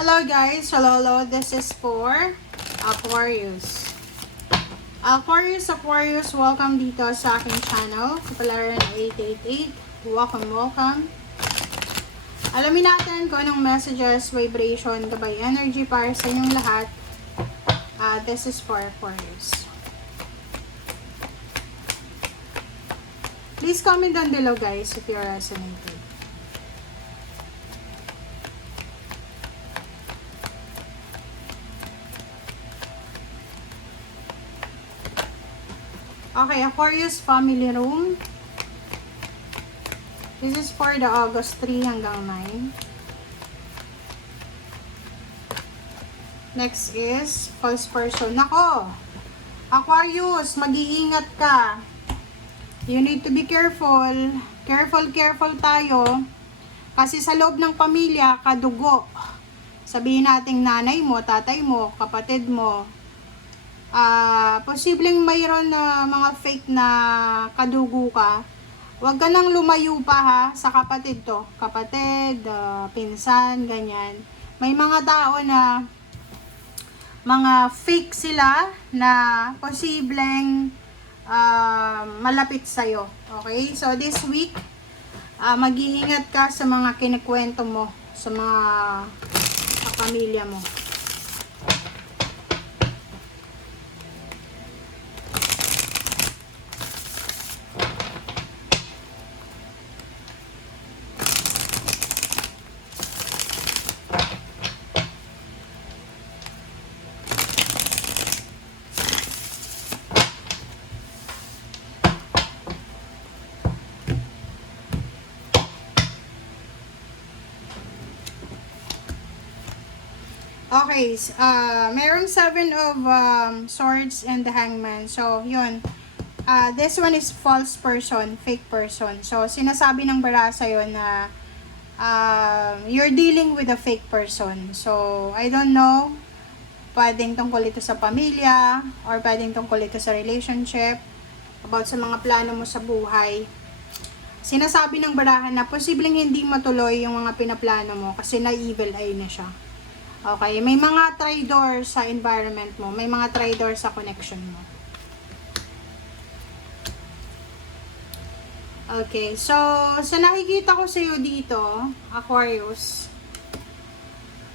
Hello guys, hello, this is for Aquarius. Aquarius, welcome dito sa aking channel, Kapalaran 888. Welcome. Alamin natin kung anong messages, vibration, gabay energy para sa inyong lahat. This is for Aquarius. Please comment down below guys if you're resonated. Okay, Aquarius family room. This is for the August 3 hanggang 9. Next is false person. Nako! Aquarius, mag-iingat ka. You need to be careful. Careful tayo. Kasi sa loob ng pamilya, kadugo. Sabihin nating nanay mo, tatay mo, kapatid mo. Posibleng mayroon na mga fake na kadugo ka. Huwag ka nang lumayo pa ha sa kapatid to. Kapatid, pinsan, ganyan. May mga tao na mga fake sila na posibleng malapit sa'yo. Okay? So this week, mag-iingat ka sa mga kinikwento mo sa mga kapamilya mo. Okay, merong 7 of swords and the hangman. So, yun. This one is false person, fake person. So, sinasabi ng bara sa'yo na you're dealing with a fake person. So, I don't know, pwedeng tungkol ito sa pamilya or pwedeng tungkol ito sa relationship, about sa mga plano mo sa buhay. Sinasabi ng barahan na posibleng hindi matuloy yung mga pinaplano mo kasi na-evil eye na siya. Okay, may mga traitor sa environment mo, may mga traitor sa connection mo. Okay, so sa nakikita ko sa iyo dito, Aquarius,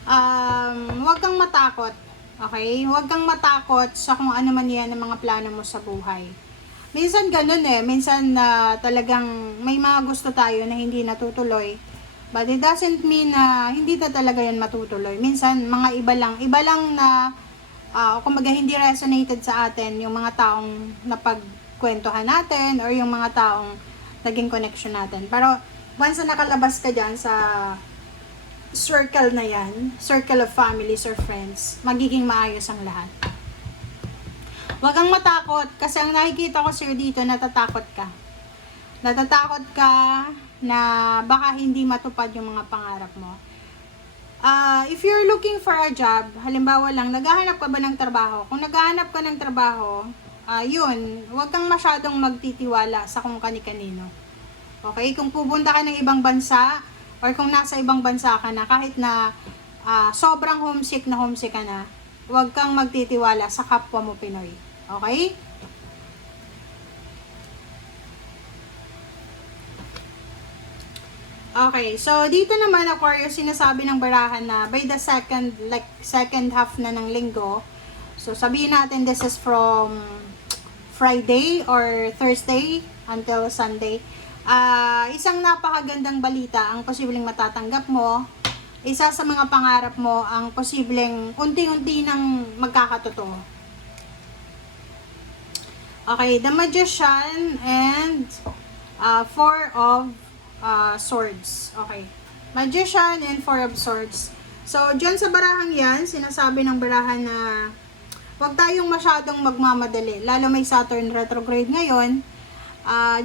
huwag kang matakot. Okay, huwag kang matakot sa kung ano man yan ang mga plano mo sa buhay. Minsan ganun minsan talagang may mga gusto tayo na hindi natutuloy. But it doesn't mean na hindi na talaga yan matutuloy. Minsan, mga iba lang na, kumbaga hindi resonated sa atin yung mga taong napagkwentuhan natin or yung mga taong naging connection natin. Pero, once na nakalabas ka dyan sa circle na yan, circle of families or friends, magiging maayos ang lahat. Huwag kang matakot kasi ang nakikita ko sa'yo dito, natatakot ka. Natatakot ka na baka hindi matupad yung mga pangarap mo. If you're looking for a job, halimbawa lang, naghahanap ka ba ng trabaho? Kung naghahanap ka ng trabaho, yun, huwag kang masyadong magtitiwala sa kung kani-kanino. Okay? Kung pupunta ka ng ibang bansa, or kung nasa ibang bansa ka na, kahit na sobrang homesick ka na, huwag kang magtitiwala sa kapwa mo Pinoy. Okay? Okay, so dito naman Aquarius, sinasabi ng barahan na by the second half na ng linggo. So sabihin natin this is from Friday or Thursday until Sunday. Isang napakagandang balita ang posibleng matatanggap mo. Isa sa mga pangarap mo ang posibleng unti-unti nang magkakatotoo. Okay, the Magician and Four of Swords. Okay. Magician and Four of Swords. So, dyan sa barahang yan, sinasabi ng barahan na huwag tayong masyadong magmamadali. Lalo may Saturn retrograde ngayon.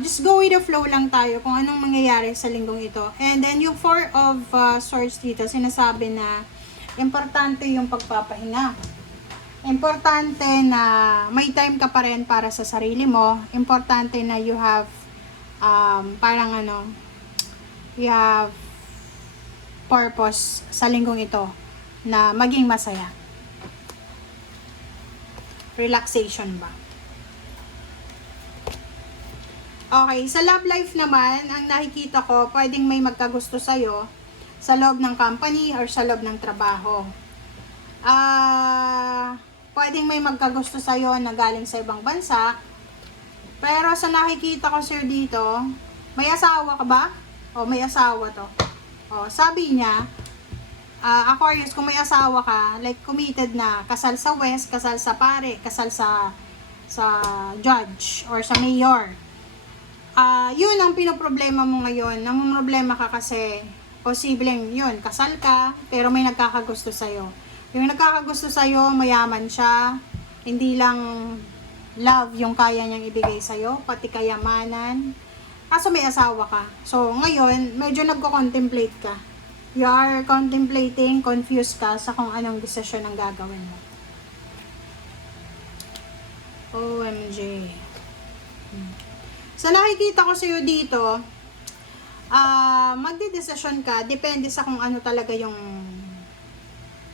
Just go with the flow lang tayo kung anong mangyayari sa linggong ito. And then, yung Four of Swords dito, sinasabi na importante yung pagpapahinga. Importante na may time ka pa rin para sa sarili mo. Importante na you have you have purpose sa linggong ito. na maging masaya. Relaxation ba? Okay, sa love life naman, ang nakikita ko, pwedeng may magkagusto sa'yo sa loob ng company or sa loob ng trabaho. Pwedeng may magkagusto sa'yo na galing sa ibang bansa, pero sa nakikita ko sir dito, may asawa ka ba? O may asawa to. O, sabi niya, Aquarius, kung may asawa ka, like committed na, kasal sa West, kasal sa pare, kasal sa judge or sa mayor. Yun ang pinoproblema mo ngayon. Namumroblema ka kasi posibleng yun, kasal ka, pero may nagkakagusto sa'yo. Yung nagkakagusto sa'yo, mayaman siya, hindi lang love yung kaya niyang ibigay sa'yo, pati kayamanan. Kaso may asawa ka. So, ngayon, medyo nagko-contemplate ka. You are contemplating, confused ka sa kung anong desisyon ang gagawin mo. OMG. So, nakikita ko sa'yo dito, magdidesisyon ka, depende sa kung ano talaga yung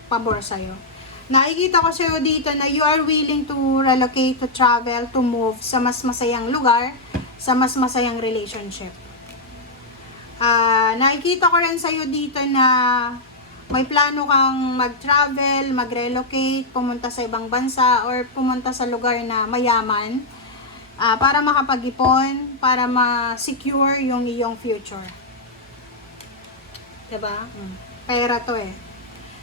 pabor sa'yo. Nakikita ko sa'yo dito na you are willing to relocate, to travel, to move sa mas masayang lugar, sa mas masayang relationship. Nakikita ko rin sa'yo dito na may plano kang mag-travel, mag-relocate, pumunta sa ibang bansa, or pumunta sa lugar na mayaman, para makapag-ipon, para ma-secure yung iyong future. Diba? Pera to eh.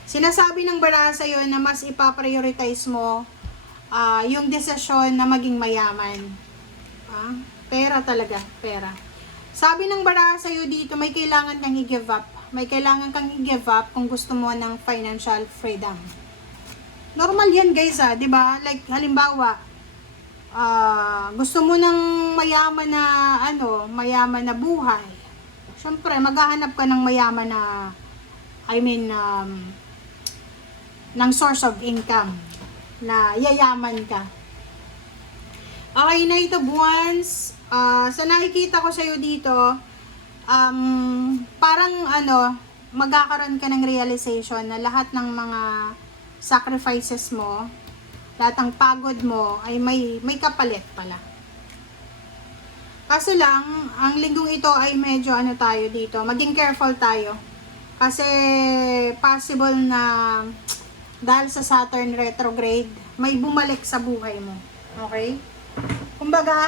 Sinasabi ng baraha sa'yo na mas ipaprioritize mo yung desisyon na maging mayaman. Pera talaga, pera. Sabi ng baraha sa'yo dito, may kailangan kang i-give up. May kailangan kang i-give up kung gusto mo ng financial freedom. Normal yan guys diba? Like halimbawa, gusto mo ng mayaman na mayaman na buhay. Syempre, maghahanap ka ng mayaman na ng source of income na yayaman ka. Okay na ito, buwans. Sa nakikita ko sa'yo dito, parang magkakaroon ka ng realization na lahat ng mga sacrifices mo, lahat ng pagod mo ay may kapalit pala. Kaso lang, ang linggong ito ay medyo tayo dito, maging careful tayo. Kasi possible na dahil sa Saturn retrograde, may bumalik sa buhay mo. Okay? Kumbaga,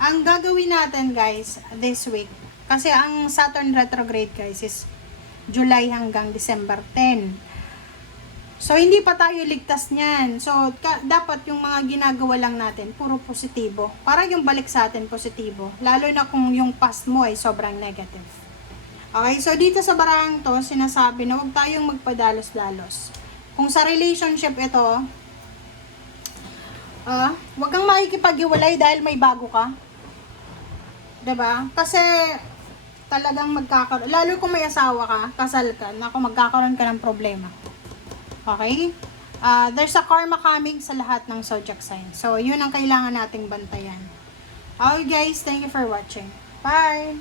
ang gagawin natin guys this week, kasi ang Saturn retrograde guys is July hanggang December 10. So, hindi pa tayo ligtas niyan. So, dapat yung mga ginagawa lang natin, puro positibo. Para yung balik sa atin positibo. Lalo na kung yung past mo ay sobrang negative. Okay, so dito sa barang to, sinasabi na huwag tayong magpadalos-dalos. Kung sa relationship ito, huwag kang makikipag-iwalay dahil may bago ka. Diba? Kasi, talagang magkakaroon, lalo kung may asawa ka, kasal ka, magkakaroon ka ng problema. Okay? There's a karma coming sa lahat ng zodiac sign. So, yun ang kailangan nating bantayan. Okay guys, thank you for watching. Bye!